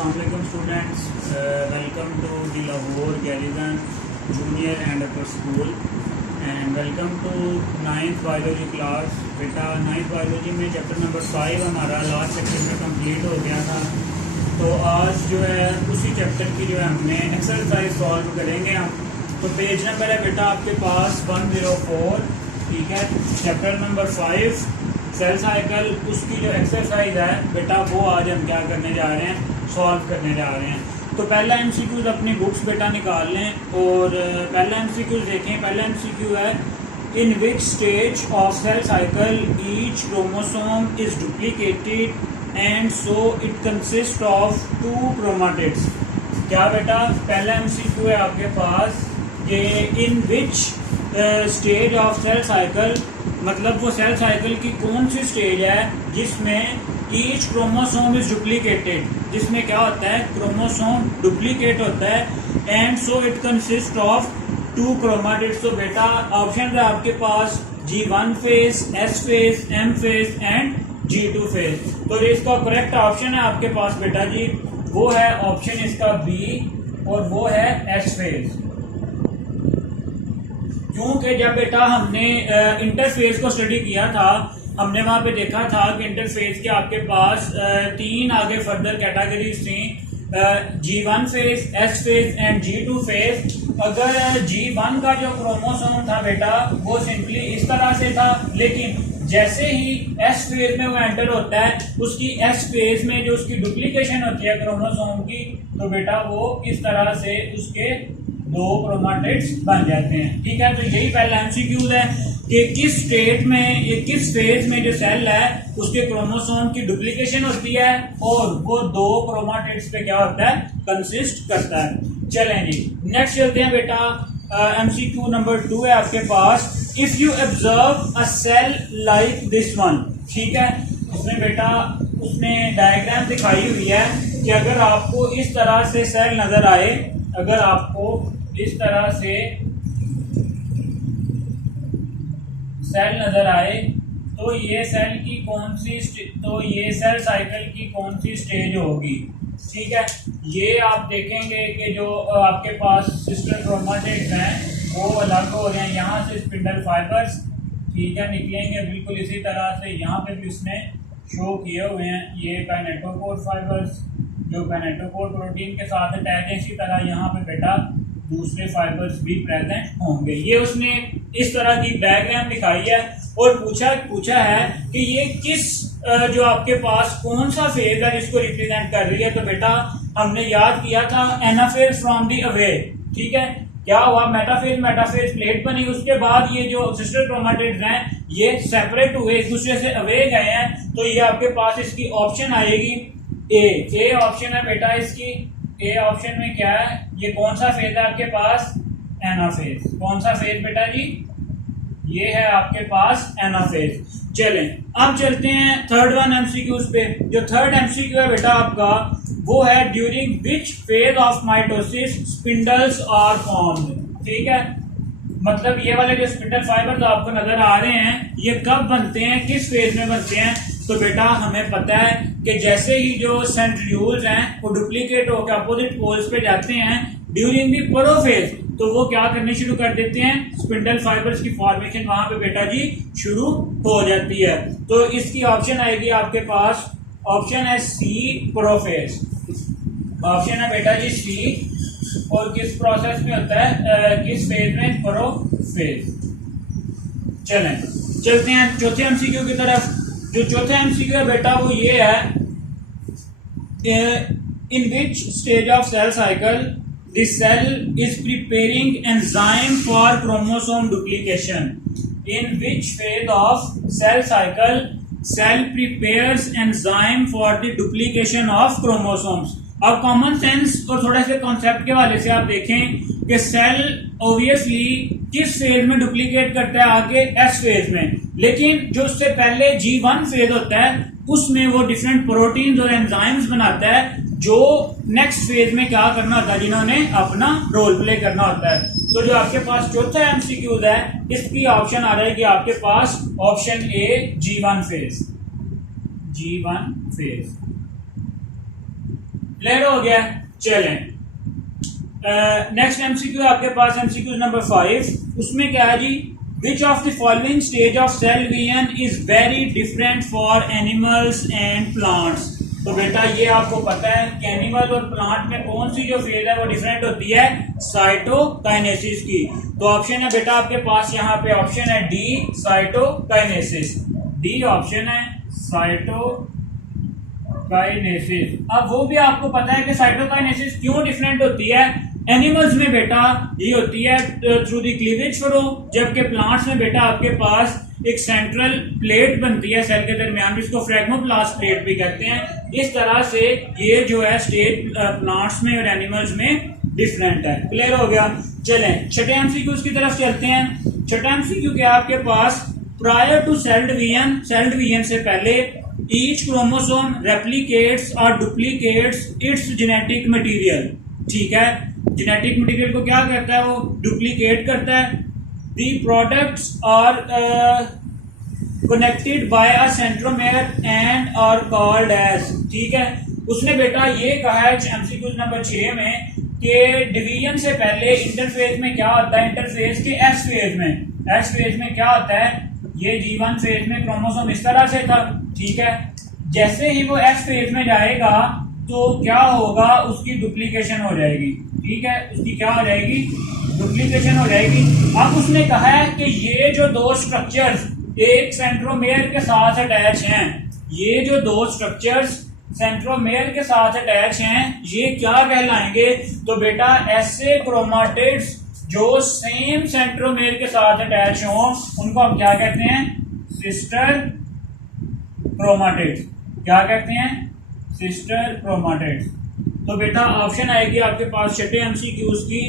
Assalamualaikum students, welcome to the Lahore Garrison Junior and Upper School and welcome to 9th biology class। बेटा 9th biology में chapter number 5 हमारा last section में complete हो गया था। तो आज जो है उसी चैप्टर की जो है हमने एक्सरसाइज सॉल्व करेंगे हम। तो पेज नंबर है बेटा आपके पास 104, ठीक है। चैप्टर नंबर 5 सेल साइकिल, उसकी जो एक्सरसाइज है बेटा वो आज हम क्या करने जा रहे हैं, सॉल्व करने जा रहे हैं। तो पहला एमसीक्यूज अपनी बुक्स बेटा निकाल लें और पहला एमसीक्यूज देखें। पहला एमसीक्यू है, in which stage of cell cycle each chromosome is duplicated and so it consist of 2 chromatids. क्या बेटा पहला एमसीक्यू है आपके पास कि in which stage of cell cycle, मतलब वो सेल साइकिल की कौन सी स्टेज है जिसमें ईच क्रोमोसोम इज डुप्लीकेटेड, जिसमें क्या होता है क्रोमोसोम डुप्लीकेट होता है and so it consist of 2 chromatids. तो बेटा ऑप्शन है आपके पास G1 phase, S phase, M phase and G2 phase. तो इसका करेक्ट ऑप्शन है आपके पास बेटा जी वो है ऑप्शन इसका B और वो है S फेज। क्योंकि जब बेटा हमने इंटरफेस को स्टडी किया था, हमने वहां पे देखा था कि इंटरफेस के आपके पास 3 आगे फर्दर कैटेगरीज थी, G1 phase, S phase and G2 phase. अगर G1 का जो क्रोमोसोम था बेटा वो सिंपली इस तरह से था, लेकिन जैसे ही S फेज में वो एंटर होता है, उसकी S फेज में जो उसकी डुप्लीकेशन होती है क्रोमोसोम की, तो बेटा वो इस तरह से उसके 2 क्रोमाटिड्स बन जाते हैं, ठीक है। तो यही पहला एमसीक्यू है कि किस स्टेट में, किस फेज में जो सेल है उसके क्रोमोसोम की डुप्लीकेशन होती है और वो 2 क्रोमाटिड्स पे क्या होता है, कंसिस्ट करता है। चलें जी नेक्स्ट चलते हैं बेटा। एमसीक्यू नंबर 2 है आपके पास, if you observe a cell like this one, ठीक है। उसमें बेटा उसने डायग्राम दिखाई हुई है कि अगर आपको इस तरह से सेल नजर आए, अगर आपको इस तरह से सेल नजर आए तो ये सेल की कौन सी, तो ये सेल साइकिल की कौन सी स्टेज होगी, ठीक है। ये आप देखेंगे कि जो आपके पास सिस्टर क्रोमाटिड्स हैं वो अलग हो रहे हैं, यहाँ से स्पिंडल फाइबर्स, ठीक है, निकलेंगे बिल्कुल इसी तरह से। यहाँ पे भी उसने शो किए हुए हैं ये काइनेटोकोर फाइबर्स जो काइनेटोकोर प्रोटीन के साथ अटैच है, इसी तरह यहाँ पे बेटा दूसरे फाइबर्स भी प्रेजेंट होंगे। ये उसने इस तरह की डायग्राम दिखाई है और पूछा है कि ये किस जो आपके पास कौन सा फेज है जिसको रिप्रेजेंट कर रही है। तो बेटा हमने याद किया था एनाफेज फ्रॉम द अवे, ठीक है। क्या हुआ, मेटाफेज प्लेट बनी, उसके बाद ये जो सिस्टर क्रोमाटिड्स हैं ये सेपरेट हुए, एक दूसरे से अवे गए हैं। तो ये आपके पास इसकी ऑप्शन आएगी ए ऑप्शन है बेटा इसकी। ए ऑप्शन में क्या है, ये कौन सा फेज है आपके पास, एनाफेज। कौन सा फेज बेटा जी, ये है आपके पास एनाफेज। चलें अब चलते हैं थर्ड वन एमसीक्यूज पे। जो थर्ड एमसीक्यू है बेटा आपका वो है, during which phase of mitosis spindles are formed, ठीक है। मतलब ये वाले जो स्पिंडल फाइबर्स आपको नजर आ रहे हैं ये कब बनते हैं, किस फेज में बनते हैं। तो बेटा हमें पता है कि जैसे ही जो सेंट्रियोल्स हैं वो डुप्लीकेट होकर अपोजिट पोल्स पे जाते हैं ड्यूरिंग द प्रोफेज, तो वो क्या करने शुरू कर देते हैं, स्पिंडल फाइबर्स की फॉर्मेशन वहां पे बेटा जी शुरू हो जाती है। तो इसकी ऑप्शन आएगी आपके पास, ऑप्शन है सी प्रोफेज। ऑप्शन है बेटा जी सी। और किस प्रोसेस में होता है, किस फेज में, प्रोफेज। चलते हैं चौथे एमसीक्यू की तरफ। जो चौथा एमसीक्यू है बेटा वो ये है, in which stage of cell cycle this cell is preparing enzyme for chromosome duplication. In which phase of cell cycle cell prepares enzyme for the duplication of chromosomes. अब कॉमन सेंस और थोड़े से concept के वाले से आप देखें कि सेल ऑब्वियसली किस फेज में डुप्लीकेट करता है, आगे एस फेज में, लेकिन जो उससे पहले G1 फेज होता है उसमें वो डिफरेंट प्रोटीन्स और एंजाइम्स बनाता है जो नेक्स्ट फेज में क्या करना होता है, जिन्होंने अपना रोल प्ले करना होता है। तो जो आपके पास चौथा एमसीक्यू है इसकी ऑप्शन आ रहेगी आपके पास option A G1 phase. G1 phase clear हो गया। चलें नेक्स्ट एमसीक्यू आपके पास एमसीक्यू नंबर 5, उसमें क्या है जी, which of the following stage of cell division is very different for animals and plants. तो बेटा ये आपको पता है कि एनिमल और प्लांट में कौन सी जो फेज है वो डिफरेंट होती है, साइटोकाइनेसिस की। तो ऑप्शन है बेटा आपके पास यहाँ पे ऑप्शन है डी, साइटोकाइनेसिस। डी ऑप्शन है साइटोकाइनेसिस। अब वो भी आपको पता है कि साइटोकाइनेसिस क्यों डिफरेंट होती है। एनिमल्स में बेटा ये होती है थ्रू द क्लीवेज फ्लो, जबकि प्लांट्स में बेटा आपके पास एक सेंट्रल प्लेट बनती है सेल के दरमियान, जिसको फ्रैग्मोप्लास्ट प्लेट भी कहते हैं। इस तरह से ये जो है स्टेज प्लांट्स में और एनिमल्स में डिफरेंट है। क्लियर हो गया। चलें छठे एमसीक्यूज की तरफ चलते हैं। छठा एमसीक्यू क्या आपके पास, प्रायर टू सेल डिवीजन से पहले ईच क्रोमोसोम रेप्लिकेट्स और डुप्लीकेट्स इट्स जेनेटिक मटेरियल। ठीक है, जेनेटिक मटेरियल को क्या करता है, वो डुप्लीकेट करता है। The products are connected by a centromere and are called as. ठीक है, उसने बेटा ये कहा है एमसीक्यू नंबर 6 में कि डिवीजन से पहले इंटरफेज में क्या होता है, इंटरफेज के एस फेज में क्या होता है, ये G1 फेज में क्रोमोसोम इस तरह से था। ठीक है, जैसे ही वो एस फेज में जाएगा तो क्या होगा, उसकी डुप्लीकेशन हो जाएगी। ठीक है, उसकी क्या हो जाएगी, डुप्लीकेशन हो जाएगी। अब उसने कहा है कि ये जो दो स्ट्रक्चर्स एक सेंट्रोमेयर के साथ अटैच हैं, ये जो दो स्ट्रक्चर्स सेंट्रोमेयर के साथ अटैच हैं, ये क्या कहलाएंगे, तो बेटा ऐसे क्रोमाटिड्स जो सेम सेंट्रोमेयर के साथ अटैच हों उनको हम क्या कहते हैं, सिस्टर क्रोमाटिड्स। क्या कहते हैं, सिस्टर क्रोमाटिड्स। तो बेटा ऑप्शन आएगी आपके पास छठे एमसीक्यूज की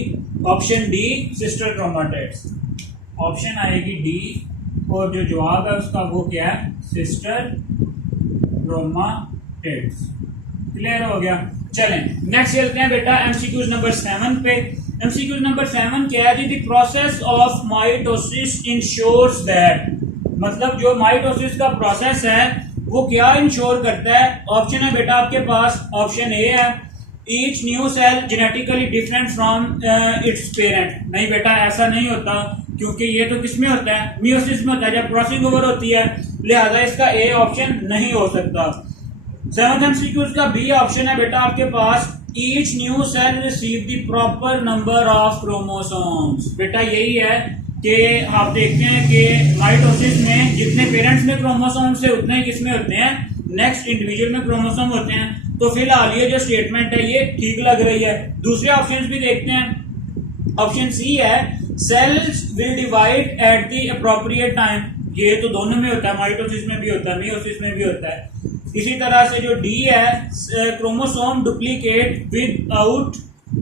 option D, sister chromatids. Option आएगी डी और जो जवाब है उसका वो क्या है, सिस्टर क्रोमाटिड्स। क्लियर हो गया। चलें नेक्स्ट चलते हैं बेटा एमसीक्यूज नंबर 7 पे। एमसीक्यूज नंबर 7 क्या है, the process of mitosis ensures that, मतलब जो माइटोसिस का प्रोसेस है वो क्या इंश्योर करता है। ऑप्शन है बेटा आपके पास ऑप्शन ए है, each new cell genetically different from its parent. नहीं बेटा ऐसा नहीं होता, क्योंकि ये तो किसमें होता है, मियोसिस में होता है, जब क्रॉसिंग ओवर होती है, लिहाजा इसका ए ऑप्शन नहीं हो सकता। 7th एमसीक्यू का बी ऑप्शन है बेटा आपके पास, each new cell receive the proper number of chromosomes. बेटा यही है कि आप देखते हैं कि माइटोसिस में जितने पेरेंट्स में क्रोमोसोम्स है उतने ही किसमें होते हैं, नेक्स्ट इंडिविजुअल में क्रोमोसोम होते हैं। तो फिलहाल ये जो स्टेटमेंट है ये ठीक लग रही है। दूसरे ऑप्शंस भी देखते हैं। ऑप्शन सी है, cells will divide at the appropriate time. ये तो दोनों में होता है, माइटोसिस में भी होता है, मियोसिस में भी होता है। इसी तरह से जो डी है, क्रोमोसोम डुप्लीकेट विदाउट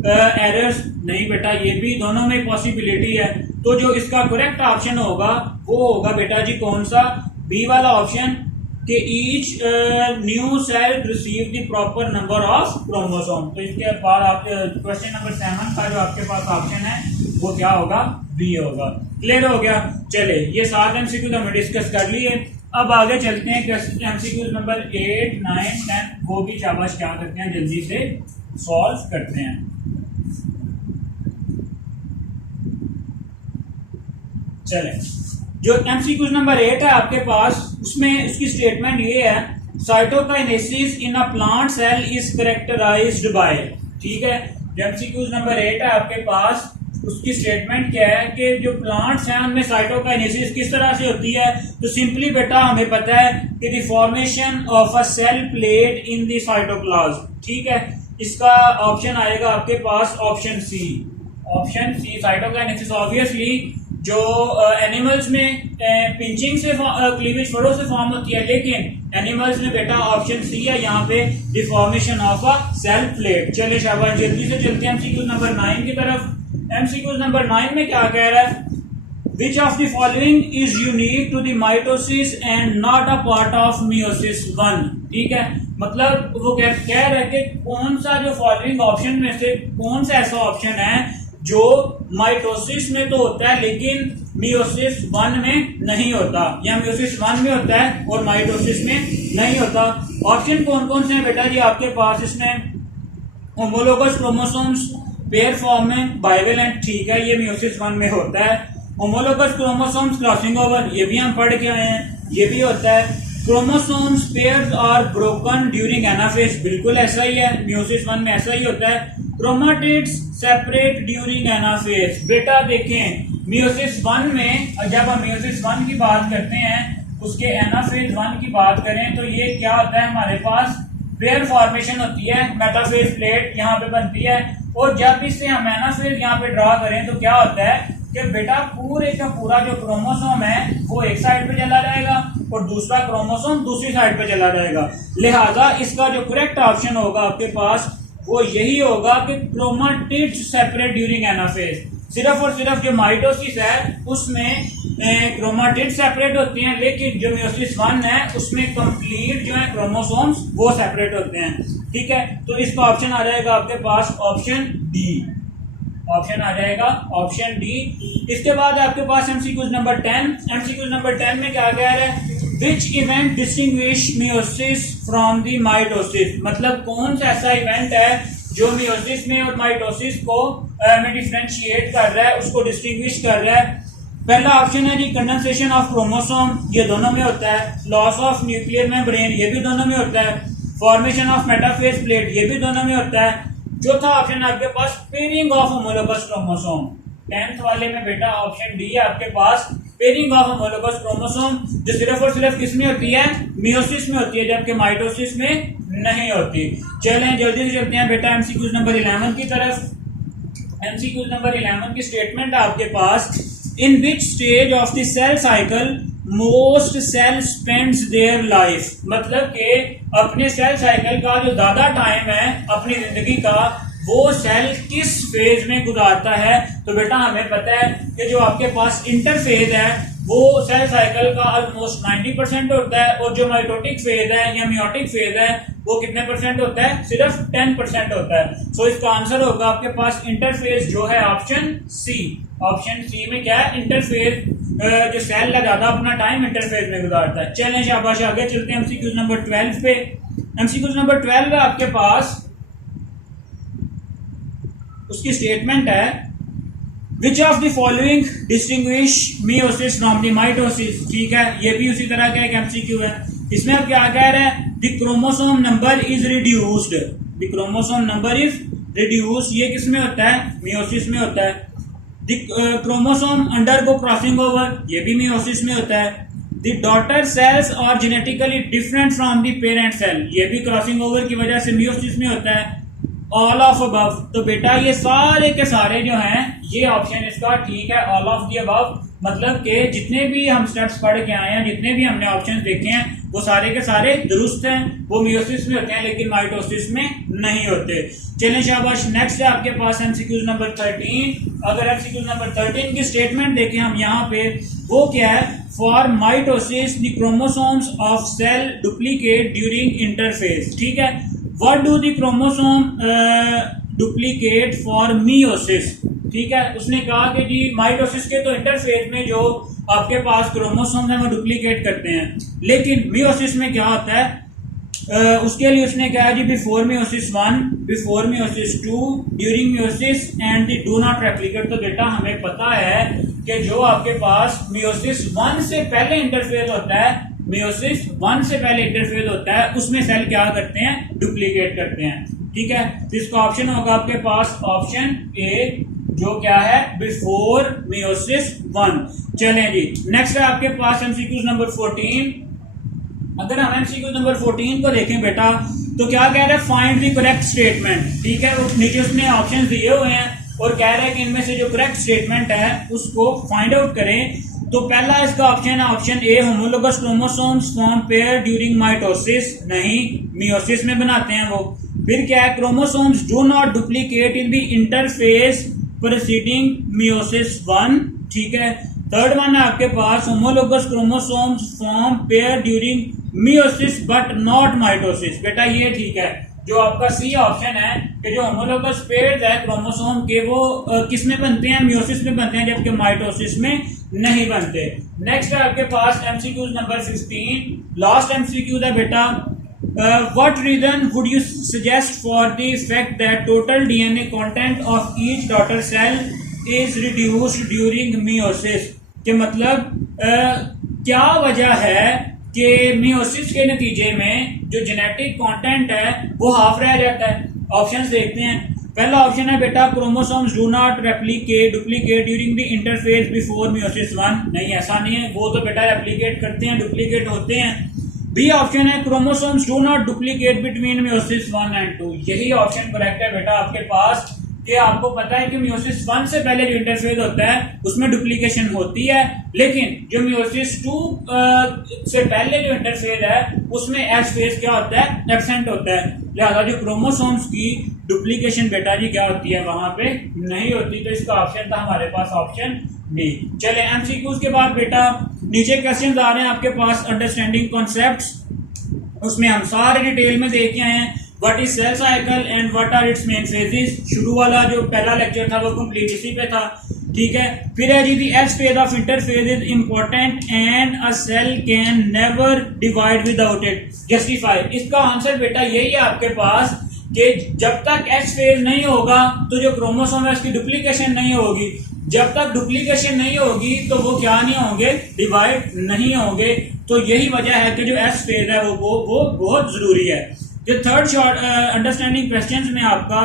एरर्स। नहीं बेटा ये भी दोनों में पॉसिबिलिटी है। तो जो इसका करेक्ट ऑप्शन होगा वो होगा बेटा जी कौन सा, बी वाला ऑप्शन, कि each new cell receive the proper number of chromosome. तो इसके बाद आप क्वेश्चन नंबर 7 का जो आपके पास ऑप्शन है वो क्या होगा, बी होगा। क्लियर हो गया। चले ये 7 एमसीक्यू हमने डिस्कस कर लिए। अब आगे चलते हैं एमसीक्यू नंबर 8, 9, 10, वो भी शाबाश क्या करते हैं, जल्दी से सॉल्व करते हैं। चले जो एमसीक्यू नंबर 8 है आपके पास, उसमें उसकी स्टेटमेंट ये है, cytokinesis in a plant cell is characterised by. ठीक है, जो एमसीक्यू नंबर 8 है आपके पास, उसकी स्टेटमेंट क्या है कि जो प्लांट्स हैं उनमें साइटोकाइनेसिस किस तरह से होती है। तो सिंपली बेटा हमें पता है कि the formation of a cell plate in the cytoplasm. ठीक है, इसका ऑप्शन आएगा आपके पास option C. Option C cytokinesis obviously जो एनिमल्स में पिंचिंग से क्लीवेज फड़ों से फॉर्म होती है, लेकिन एनिमल्स में बेटा ऑप्शन सी है यहाँ पे, the formation of a cell plate. चलिए शाबाश जल्दी से चलते हैं एमसीक्यू नंबर 9 की तरफ। एमसीक्यू नंबर 9 में क्या कह रहा है, which of the following is unique to the mitosis and not a part of meiosis 1। ठीक है, मतलब वो कह रहा है कि कौन सा जो फॉलोइंग ऑप्शन में से कौन सा ऐसा ऑप्शन है जो माइटोसिस में तो होता है लेकिन मियोसिस 1 में नहीं होता, या मियोसिस 1 में होता है और माइटोसिस में नहीं होता। ऑप्शन कौन कौन से हैं बेटा जी आपके पास इसमें, होमोलोगस क्रोमोसोम्स पेयर फॉर्म में बाइवेलेंट, ठीक है, ये मियोसिस 1 में होता है। होमोलोगस क्रोमोसोम्स क्रॉसिंग ओवर, ये भी हम पढ़ के आए हैं, ये भी होता है। Chromosomes pairs are broken during anaphase, बिल्कुल ऐसा ही है, मियोसिस 1 में ऐसा ही होता है। क्रोमाटिड्स सेपरेट ड्यूरिंग एनाफेज, बेटा देखें मियोसिस 1 में, जब हम मियोसिस 1 की बात करते हैं, उसके एनाफेज 1 की बात करें तो ये क्या होता है, हमारे पास पेयर फॉर्मेशन होती है, मेटाफेज प्लेट यहाँ पे बनती है, और जब इससे हम एनाफेज यहाँ पे ड्रॉ करें तो क्या होता है कि बेटा पूरे का पूरा जो क्रोमोसोम है वो एक साइड पे चला जाएगा और दूसरा क्रोमोसोम दूसरी साइड पे चला जाएगा। लिहाजा इसका जो करेक्ट ऑप्शन होगा आपके पास वो यही होगा कि क्रोमाटिड्स सेपरेट ड्यूरिंग एनाफेज। सिर्फ और सिर्फ जो माइटोसिस है उसमें क्रोमाटिड सेपरेट होती हैं, लेकिन जो मियोसिस 1 है उसमें कंप्लीट जो है क्रोमोसोम्स वो सेपरेट होते हैं, ठीक है। तो इसका ऑप्शन आ जाएगा आपके पास ऑप्शन डी, ऑप्शन आ जाएगा ऑप्शन डी। इसके बाद आपके पास एमसीक्यूज नंबर 10, एमसीक्यूज नंबर 10 में क्या कह रहा है, which event distinguish meiosis from the mitosis, मतलब कौन सा ऐसा इवेंट है जो मियोसिस में और माइटोसिस को में डिफरेंशिएट कर रहा है, उसको डिस्टिंग्विश कर रहा है। पहला ऑप्शन है जी कंडेंसेशन ऑफ क्रोमोसोम, ये दोनों में होता है। लॉस ऑफ न्यूक्लियर मेम्ब्रेन, ये भी दोनों में होता है। फॉर्मेशन ऑफ मेटाफेज प्लेट, ये भी दोनों में होता है। चौथा ऑप्शन है आपके पास pairing of homologous chromosome. 10th वाले में बेटा ऑप्शन डी है आपके पास, पेयरिंग ऑफ होमोलोगस क्रोमोसोम, जो सिर्फ और सिर्फ किसमें होती है, मियोसिस में होती है, जबकि माइटोसिस में नहीं होती। चलें जल्दी से चलते हैं बेटा एमसीक्यूज नंबर 11 की तरफ। एमसीक्यूज नंबर 11 की स्टेटमेंट है आपके पास, in which stage of the cell cycle most cell spends their life, मतलब कि अपने सेल साइकिल का जो ज्यादा टाइम है अपनी जिंदगी का वो सेल किस फेज में गुजारता है। तो बेटा हमें पता है कि जो आपके पास इंटरफेज है वो सेल साइकिल का ऑलमोस्ट 90% होता है, और जो माइटोटिक फेज है या मियोटिक फेज है वो कितने परसेंट होता है, सिर्फ 10% होता है। सो इसका आंसर होगा आपके पास इंटरफेज जो है ऑप्शन सी। ऑप्शन सी में क्या है, इंटरफेज, जो सेल है ज्यादा अपना टाइम इंटरफेज में गुजारता है। चलें शाबाश आगे चलते हैं एमसीक्यूज नंबर 12 पे। एमसीक्यूज नंबर 12 है आपके पास, उसकी स्टेटमेंट है, which of the following distinguish meiosis from the mitosis, ठीक है, ये भी उसी तरह का एक एमसीक्यू है। इसमें अब क्या कह रहा है, the chromosome number is reduced, the chromosome number is reduced, ये किस में होता है, मियोसिस में होता है। The chromosome undergo crossing over, ये भी मियोसिस में होता है। The daughter cells are genetically different from the parent cell, ये भी क्रॉसिंग ओवर की वजह से मियोसिस में होता है। ऑल ऑफ अबव, तो बेटा ये सारे के सारे जो हैं ये ऑप्शन इसका ठीक है, ऑल ऑफ दी अबव, मतलब कि जितने भी हम स्टेप्स पढ़ के आए हैं, जितने भी हमने ऑप्शंस देखे हैं वो सारे के सारे दुरुस्त हैं, वो मियोसिस में होते हैं लेकिन माइटोसिस में नहीं होते। चलें शाबाश, नेक्स्ट है आपके पास एमसीक्यूज नंबर 13। अगर एमसीक्यूज नंबर 13 की स्टेटमेंट देखें हम यहाँ पे, वो क्या है, for mitosis the chromosomes of cell duplicate during interphase, ठीक है। What do the chromosome duplicate for meiosis, ठीक है। उसने कहा कि जी माइटोसिस के तो इंटरफेज में जो आपके पास क्रोमोसोम है वो डुप्लीकेट करते हैं, लेकिन मियोसिस में क्या होता है, उसके लिए उसने कहा जी before meiosis 1, before meiosis 2, during meiosis and they do not replicate. तो बेटा हमें पता है कि जो आपके पास मियोसिस 1 से पहले इंटरफेज होता है, मियोसिस 1 से पहले इंटरफेज होता है, उसमें सेल क्या करते हैं, डुप्लीकेट करते हैं, ठीक है। तो इसका ऑप्शन होगा आपके पास ऑप्शन ए, जो क्या है, बिफोर मियोसिस 1। चलें जी, नेक्स्ट है आपके पास एमसीक्यूज नंबर 14। अगर हम एमसीक्यूज नंबर 14 को देखें बेटा तो क्या कह रहा है, फाइंड द करेक्ट स्टेटमेंट, ठीक है। वो नीचे उसने ऑप्शन दिए हुए हैं और कह रहा है कि इनमें से जो करेक्ट स्टेटमेंट है उसको फाइंड आउट करें। तो पहला इसका ऑप्शन है option A, homologous chromosomes form pair during mitosis, नहीं, मियोसिस में बनाते हैं वो। फिर क्या है, chromosomes do not duplicate in the interphase preceding meiosis 1, ठीक है। थर्ड वन है आपके पास, homologous chromosomes form pair during meiosis but not mitosis, बेटा ये ठीक है। जो आपका सी ऑप्शन है कि जो होमोलोगस पेयर्स है क्रोमोसोम के वो किस में बनते हैं, मियोसिस में बनते हैं, जबकि माइटोसिस में नहीं बनते। नेक्स्ट है आपके पास एमसीक्यूज नंबर 15, लास्ट एमसीक्यूज है बेटा, what reason would you suggest for the fact that total DNA content of each daughter cell is reduced during meiosis? के मतलब क्या वजह है कि meiosis के नतीजे में जो जेनेटिक कंटेंट है वो हाफ रह जाता है? ऑप्शंस देखते हैं। पहला ऑप्शन है बेटा chromosomes do not duplicate during the interphase before meiosis 1। नहीं, ऐसा नहीं है, वो तो बेटा रेप्लीकेट करते हैं, डुप्लीकेट होते हैं। बी ऑप्शन है chromosomes do not duplicate between meiosis 1 and 2। यही ऑप्शन करेक्ट है बेटा आपके पास कि आपको पता है कि meiosis 1 से पहले जो इंटरफेज होता है उसमें डुप्लीकेशन होती है, लेकिन जो meiosis 2 से पहले जो इंटरफेज है उसमें एस फेज क्या होता है, एब्सेंट होता है। लिहाजा जो क्रोमोसोम्स की डुप्लीकेशन बेटा जी क्या होती है, वहां पे नहीं होती। तो इसका ऑप्शन था हमारे पास ऑप्शन बी। चले एमसीक्यूज के बाद बेटा नीचे क्वेश्चंस आ रहे हैं आपके पास अंडरस्टैंडिंग कॉन्सेप्ट्स, उसमें हम सारे डिटेल में देख के आए हैं। What is cell cycle and what are its main phases. शुरू वाला जो पहला लेक्चर था वो कंप्लीट इसी पे था, ठीक है। फिर है जी the S phase of interphase is important and a cell can never divide without it. Justify. इसका आंसर बेटा यही है आपके पास कि जब तक एस फेज नहीं होगा तो जो क्रोमोसोम है उसकी डुप्लीकेशन नहीं होगी। जब तक डुप्लीकेशन नहीं होगी तो वो क्या नहीं होंगे, डिवाइड नहीं होंगे। तो यही वजह है कि जो एस फेज है वो बहुत जरूरी है। जो थर्ड शॉर्ट अंडरस्टैंडिंग क्वेश्चंस में आपका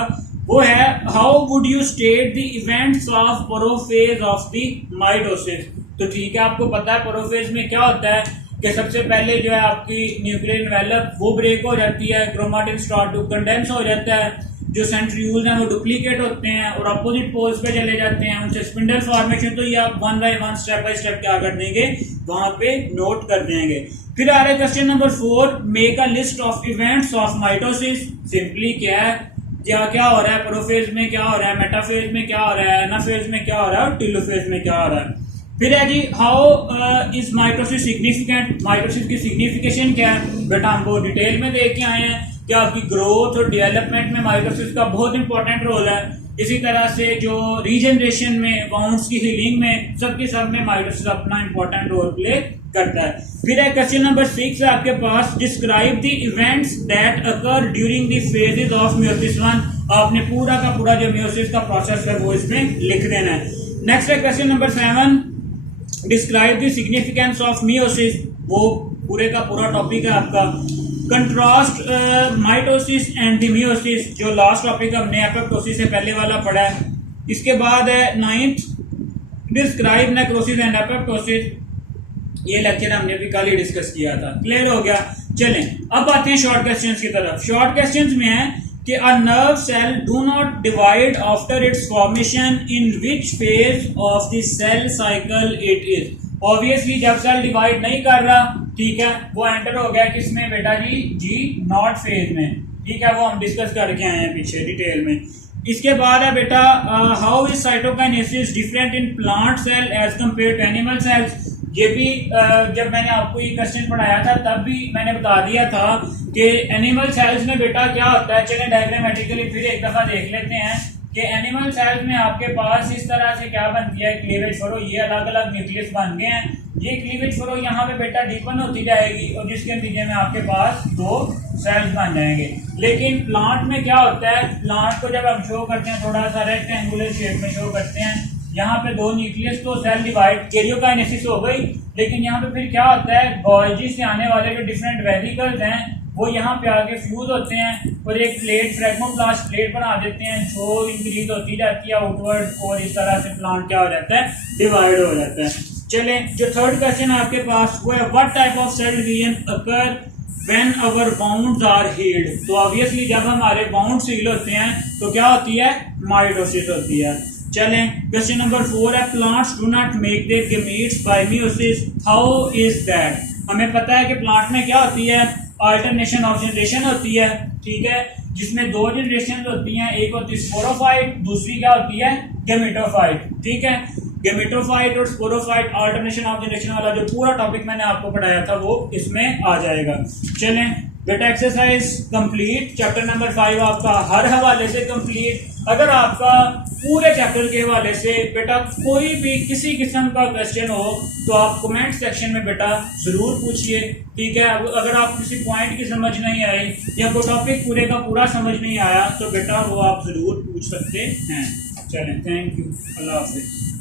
वो है how would you state the events of prophase of the mitosis. तो ठीक है, आपको पता है प्रोफेज में क्या होता है कि सबसे पहले जो है आपकी न्यूक्लियर एनवेलप वो ब्रेक हो जाती है, क्रोमेटिन स्टार्ट टू कंडेंस हो जाता है, जो सेंट्रीयूल्स हैं वो डुप्लीकेट होते हैं और अपोजिट पोल्स पे चले जाते हैं, उनसे स्पिंडल फॉर्मेशन। तो ये आप one by one step by step क्या कर देंगे, वहां पे नोट कर देंगे। फिर आ रहा है question number 4, make a list of events of mitosis. Simply क्या है, क्या क्या हो रहा है, प्रोफेज में क्या हो रहा है, मेटाफेज में क्या हो रहा है, एनाफेज में क्या हो रहा है और टेलोफेज में क्या हो रहा है। फिर है जी how is mitosis significant. Mitosis की सिग्निफिकेशन क्या है बेटा, हम वो डिटेल में देख के आए हैं कि आपकी ग्रोथ और डेवलपमेंट में माइटोसिस का बहुत इंपॉर्टेंट रोल है। इसी तरह से जो रीजनरेशन में, बाउंड्स की हीलिंग में, सबके सब में माइटोसिस अपना इंपॉर्टेंट रोल प्ले करता है। फिर है क्वेश्चन नंबर 6 है आपके पास, describe the events that occur during the phases of meiosis 1। आपने पूरा का पूरा जो meiosis का प्रोसेस है वो इसमें लिख देना है। नेक्स्ट है question number 7, describe the significance of meiosis। वो पूरे का पूरा टॉपिक है आपका। Contrast mitosis and the meiosis, जो लास्ट टॉपिक हमने एपोप्टोसिस से पहले वाला पढ़ा है। इसके बाद है 9th, describe necrosis and apoptosis. ये लेक्चर हमने भी कल ही डिस्कस किया था, क्लियर हो गया। चलें अब आते हैं शॉर्ट क्वेश्चंस की तरफ। शॉर्ट क्वेश्चंस में है कि a nerve cell do not divide after its formation, in which phase of the cell cycle it is. Obviously जब सेल डिवाइड नहीं कर रहा, ठीक है, वो एंटर हो गया किसमें बेटा जी नॉट फेज में, ठीक है, वो हम डिस्कस करके आए हैं पीछे डिटेल में। इसके बाद है बेटा how is cytokinesis different in plant cell as compare to animal cells. ये भी जब मैंने आपको ये क्वेश्चन पढ़ाया था तब भी मैंने बता दिया था कि एनिमल सेल्स में बेटा क्या होता है। चलें डायग्रामेटिकली फिर एक दफा देख लेते हैं कि एनिमल सेल्स में आपके पास इस तरह से क्या बनती है, क्लीवेज फरो। ये अलग अलग न्यूक्लियस बन गए हैं। ये क्लीवेज फरो यहाँ पे बेटा डीपन होती जाएगी और जिसके नतीजे में आपके पास 2 सेल्स बन जाएंगे। लेकिन प्लांट में क्या होता है, प्लांट को जब हम शो करते हैं थोड़ा सा रेक्टेंगुलर शेप में शो करते हैं, यहाँ पे 2 न्यूक्लियस तो सेल डिवाइड कैरियोकाइनेसिस हो गई। लेकिन यहाँ पे फिर क्या होता है, गोल्जी से आने वाले जो डिफरेंट वेसिकल्स हैं वो यहाँ पे आके फ्यूज होते हैं और एक प्लेट, फ्रेगमोप्लास्ट प्लेट बना देते हैं जो इंक्रीज होती जाती है आउटवर्ड, और इस तरह से प्लांट क्या हो जाता है, डिवाइड हो जाता है। चले जो थर्ड क्वेश्चन है आपके पास वो है what type of cell division occur when our wounds are healed. तो ऑब्वियसली जब हमारे बाउंड सील होते हैं तो क्या होती है, माइटोसिस होती है। चलें क्वेश्चन नंबर 4 है plants do not make their gametes by meiosis, how is that. हमें पता है कि प्लांट में क्या होती है, अल्टरनेशन ऑफ जनरेशन होती है, ठीक है, जिसमें 2 जनरेशन होती हैं, एक होती है स्पोरोफाइट, दूसरी क्या होती है, गेमेटोफाइट, ठीक है। गेमेटोफाइट और स्पोरोफाइट अल्टरनेशन ऑफ जनरेशन वाला जो पूरा टॉपिक मैंने आपको पढ़ाया था वो इसमें आ जाएगा। चलें बेटा एक्सरसाइज कंप्लीट। चैप्टर नंबर 5 आपका हर हवाले से कंप्लीट। अगर आपका पूरे चैप्टर के हवाले से बेटा कोई भी किसी किस्म का क्वेश्चन हो तो आप कमेंट सेक्शन में बेटा ज़रूर पूछिए, ठीक है। अगर आप किसी पॉइंट की समझ नहीं आई या कोई टॉपिक पूरे का पूरा समझ नहीं आया तो बेटा वो आप ज़रूर पूछ सकते हैं। चलें, थैंक यू, अल्लाह हाफिज़।